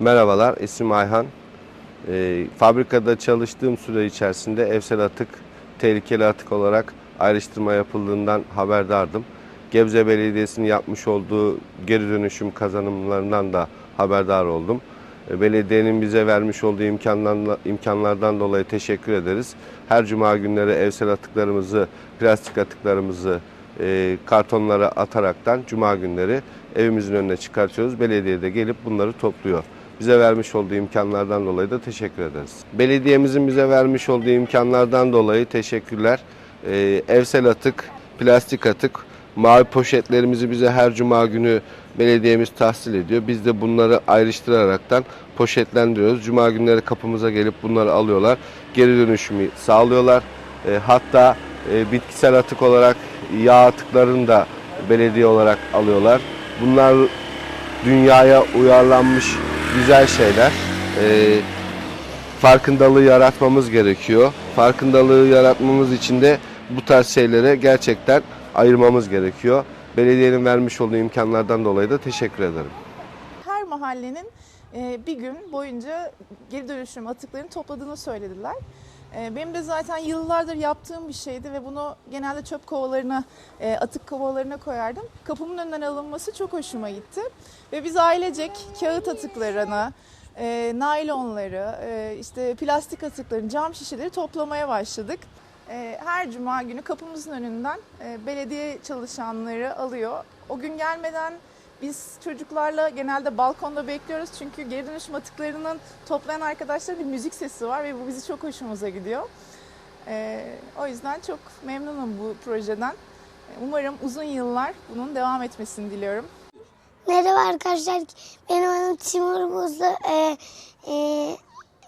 Merhabalar, ismim Ayhan. Ee, fabrikada çalıştığım süre içerisinde evsel atık, tehlikeli atık olarak ayrıştırma yapıldığından haberdardım. Gebze Belediyesi'nin yapmış olduğu geri dönüşüm kazanımlarından da haberdar oldum. Ee, Belediyenin bize vermiş olduğu imkanlardan, imkanlardan dolayı teşekkür ederiz. Her cuma günleri evsel atıklarımızı, plastik atıklarımızı e, kartonlara ataraktan cuma günleri evimizin önüne çıkartıyoruz. Belediye de gelip bunları topluyor. Bize vermiş olduğu imkanlardan dolayı da teşekkür ederiz. Belediyemizin bize vermiş olduğu imkanlardan dolayı teşekkürler. Ee, evsel atık, plastik atık, mavi poşetlerimizi bize her cuma günü belediyemiz tahsil ediyor. Biz de bunları ayrıştıraraktan poşetlendiriyoruz. Cuma günleri kapımıza gelip bunları alıyorlar. Geri dönüşümü sağlıyorlar. Ee, hatta e, bitkisel atık olarak yağ atıklarını da belediye olarak alıyorlar. Bunlar dünyaya uyarlanmış güzel şeyler. Ee, farkındalığı yaratmamız gerekiyor. Farkındalığı yaratmamız için de bu tarz şeylere gerçekten ayırmamız gerekiyor. Belediyenin vermiş olduğu imkanlardan dolayı da teşekkür ederim. Her mahallenin e, bir gün boyunca geri dönüşüm atıklarını topladığını söylediler. E, Benim de zaten yıllardır yaptığım bir şeydi ve bunu genelde çöp kovalarına, e, atık kovalarına koyardım. Kapımın önünden alınması çok hoşuma gitti. Ve biz ailecek kağıt atıklarını, e, naylonları, e, işte plastik atıklarını, cam şişeleri toplamaya başladık. Her cuma günü kapımızın önünden belediye çalışanları alıyor. O gün gelmeden biz çocuklarla genelde balkonda bekliyoruz çünkü geri dönüşüm atıklarının toplayan arkadaşların bir müzik sesi var ve bu bizi çok hoşumuza gidiyor. Ee, o yüzden çok memnunum bu projeden. Umarım uzun yıllar bunun devam etmesini diliyorum. Merhaba arkadaşlar. Benim adım Timur Buzlu. Ee, e,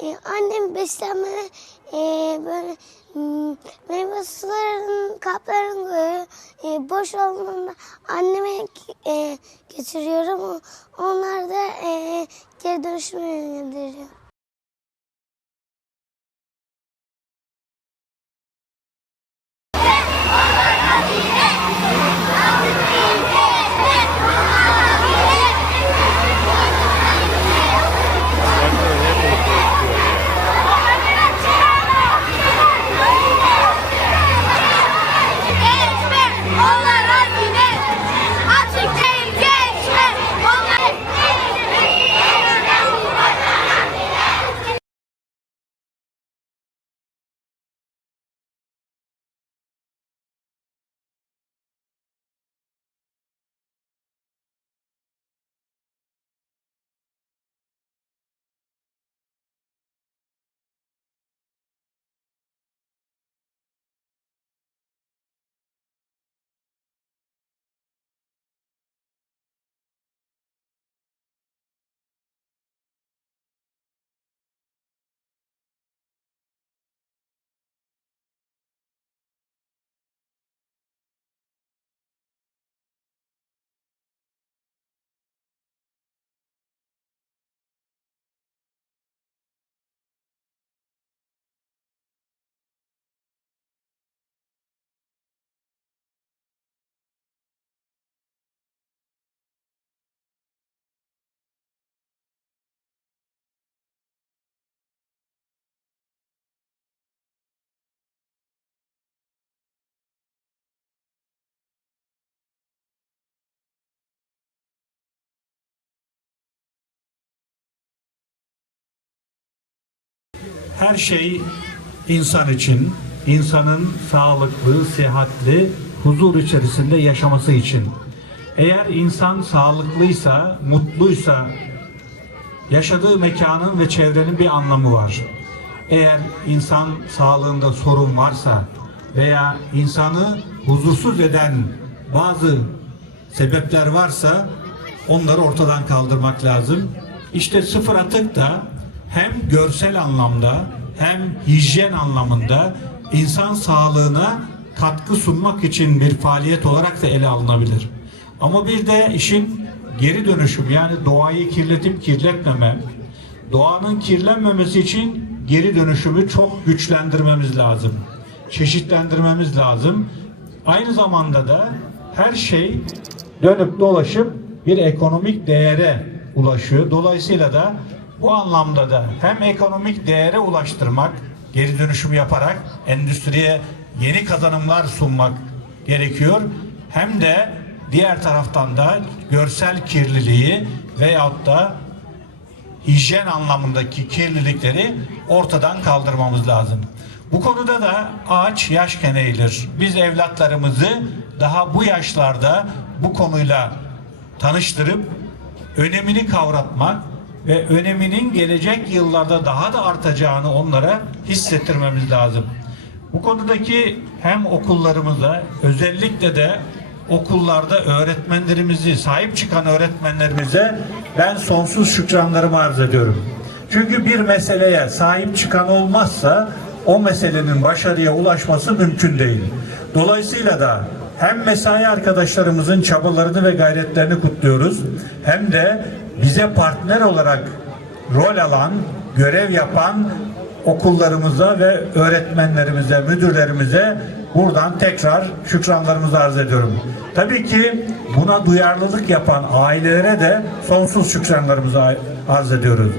e, annem beslenme e, böyle hmm, meyve sularının kaplarını koyuyor. E, boş olduğunda anneme e, getiriyorum. Onlar da e, geri dönüşüme gönderiyor. Her şey insan için, insanın sağlıklı, sıhhatli, huzur içerisinde yaşaması için. Eğer insan sağlıklıysa, mutluysa, yaşadığı mekanın ve çevrenin bir anlamı var. Eğer insan sağlığında sorun varsa veya insanı huzursuz eden bazı sebepler varsa onları ortadan kaldırmak lazım. İşte sıfır atık da hem görsel anlamda hem hijyen anlamında insan sağlığına katkı sunmak için bir faaliyet olarak da ele alınabilir. Ama bir de işin geri dönüşüm yani doğayı kirletip kirletmeme, doğanın kirlenmemesi için geri dönüşümü çok güçlendirmemiz lazım. Çeşitlendirmemiz lazım. Aynı zamanda da her şey dönüp dolaşıp bir ekonomik değere ulaşıyor. Dolayısıyla da Bu anlamda da hem ekonomik değere ulaştırmak, geri dönüşüm yaparak endüstriye yeni kazanımlar sunmak gerekiyor. Hem de diğer taraftan da görsel kirliliği veyahut da hijyen anlamındaki kirlilikleri ortadan kaldırmamız lazım. Bu konuda da ağaç yaşken eğilir. Biz evlatlarımızı daha bu yaşlarda bu konuyla tanıştırıp önemini kavratmak ve öneminin gelecek yıllarda daha da artacağını onlara hissettirmemiz lazım. Bu konudaki hem okullarımıza özellikle de okullarda öğretmenlerimizi, sahip çıkan öğretmenlerimize ben sonsuz şükranlarımı arz ediyorum. Çünkü bir meseleye sahip çıkan olmazsa o meselenin başarıya ulaşması mümkün değil. Dolayısıyla da hem mesai arkadaşlarımızın çabalarını ve gayretlerini kutluyoruz hem de bize partner olarak rol alan, görev yapan okullarımıza ve öğretmenlerimize, müdürlerimize buradan tekrar şükranlarımızı arz ediyorum. Tabii ki buna duyarlılık yapan ailelere de sonsuz şükranlarımızı arz ediyoruz.